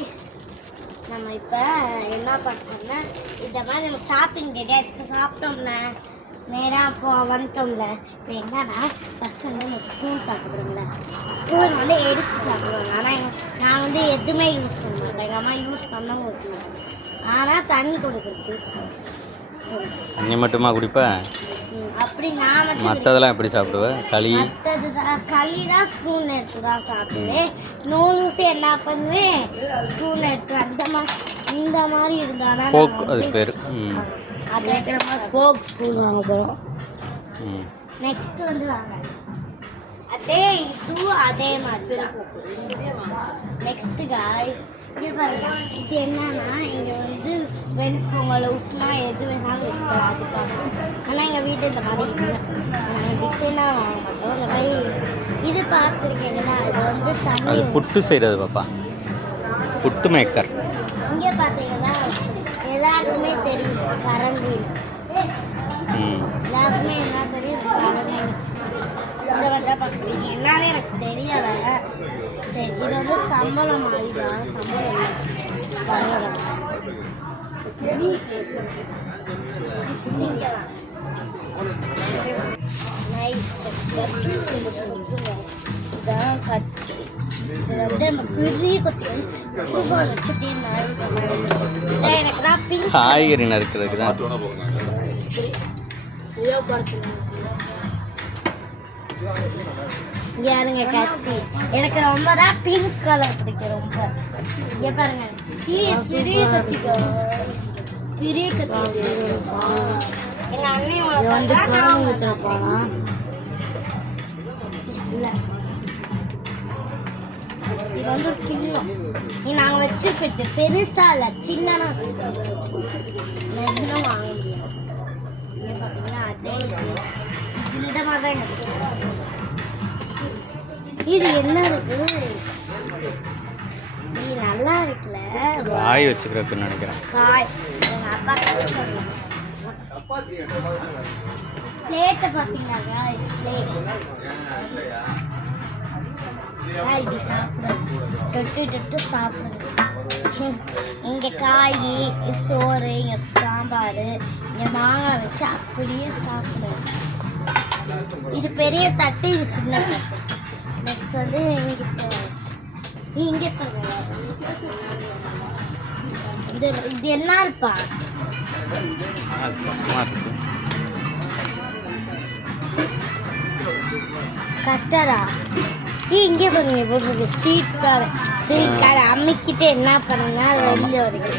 Guys, நம்ம இப்போ என்ன பண்ணுறோம்னா இந்த மாதிரி நம்ம ஷாப்பிங் டேட்டாக இப்போ சாப்பிட்டோம்ல, நேராக அப்போ வந்துட்டோம்ல. இப்போ என்னன்னா ஃபஸ்ட் வந்து நம்ம ஸ்பூன் பார்க்குறோம்ல, ஸ்பூன் வந்து எடுத்து சாப்பிடுவாங்க. ஆனால் நான் வந்து எதுவுமே யூஸ் பண்ண மாட்டேன், எங்கள் அம்மா யூஸ் பண்ணவும் வைக்கணும். ஆனால் தண்ணி கொடுக்குறது யூஸ் பண்ணுவேன். தண்ணி மட்டுமா குடிப்பேன்? அப்படி நான் மட்டும் மற்றதெல்லாம் எப்படி சாப்பிடுவேன்? களி களி தான் ஸ்பூன் எடுத்து தான் சாப்பிடுவேன். நூலுஸு என்ன பண்ணுவேன், ஸ்பூன் எடுத்து இந்த மாதிரி இருந்தானா அது பேர் அது வைக்கிறமா ஸ்போக் ஸ்பூன் வாங்க போகிறோம். நெக்ஸ்ட் வந்து வாங்க அதே இது அதே மாதிரி தான். நெக்ஸ்ட்டு காய்ஸ், இங்கே பாருங்க, இது என்னன்னா இங்கே வந்து வெண்பொங்கல் உப்புமா எது வேணாலும் வச்சுக்கலாம் அதுக்காக. ஆனால் எங்கள் வீட்டு இந்த மாதிரி இல்லை, நாங்கள் டிசைனாக வாங்க மாட்டோம். இந்த மாதிரி இது பார்த்துருக்கீங்கன்னா இது வந்து தண்ணி புட்டு செய்கிறது பாப்பா, புட்டு மேக்கர். இங்கே பார்த்தீங்கன்னா எல்லாருக்குமே தெரியும் கரண்டி, எல்லாருக்குமே என்ன தெரியும் கரண்டி. இதை வந்து பார்க்குறீங்க என்னன்னு எனக்கு தெரியல. சரி, இது வந்து சம்பளம் மாதிரி தான், சம்பளம் பரவாயில்ல. இதான் கத்தி. இது வந்து நம்ம பெரிய கத்தி வச்சுட்டே எனக்கு தான் பிங்க் காய்கறி நறுக்கிறதுக்கு தான். யாருங்க கத்தி, எனக்கு ரொம்ப தான் பிங்க் கலர் பிடிக்கும் ரொம்ப. இங்கே பாருங்க, பெரிய கத்தி, பெரிய கத்தி. எங்க அண்ணன் வந்து குழம்பு ஊற்றுற போனா இல்லை, இது வந்து ஒரு சின்னம். நீ நாங்கள் வச்சுக்கிட்டு பெருசா இல்லை, சின்னனா வச்சுருக்கோம். எதுவும் வாங்க முடியாது. பார்த்தீங்கன்னா அதே இந்த மாதிரி தான் எனக்கு. இது என்ன இருக்கு, இது நல்லா இருக்குல்ல, காய் வச்சுக்கிறதுன்னு நினைக்கிறேன். காய் எங்கள் அப்பா பிளேட்டை பார்த்தீங்கன்னா இப்படி சாப்பிடுறது, தொட்டு தொட்டு சாப்பிடுறது. இங்கே காய், சோறு, இங்கே சாம்பார், இங்கே மாங்காய் வச்சு அப்படியே சாப்பிடுறது. இது பெரிய தட்டு, இது சின்ன தட்டு. நெக்ஸ்ட் வந்து இங்கே பாருங்க, இது என்ன இருப்பா, கட்டரா. இங்கே பாருங்க போட்டுருக்கு ஸ்வீட் கார். ஸ்வீட் கார் அம்மிக்கிட்டு என்ன பண்ணுங்க வெளியே வரைக்கும்.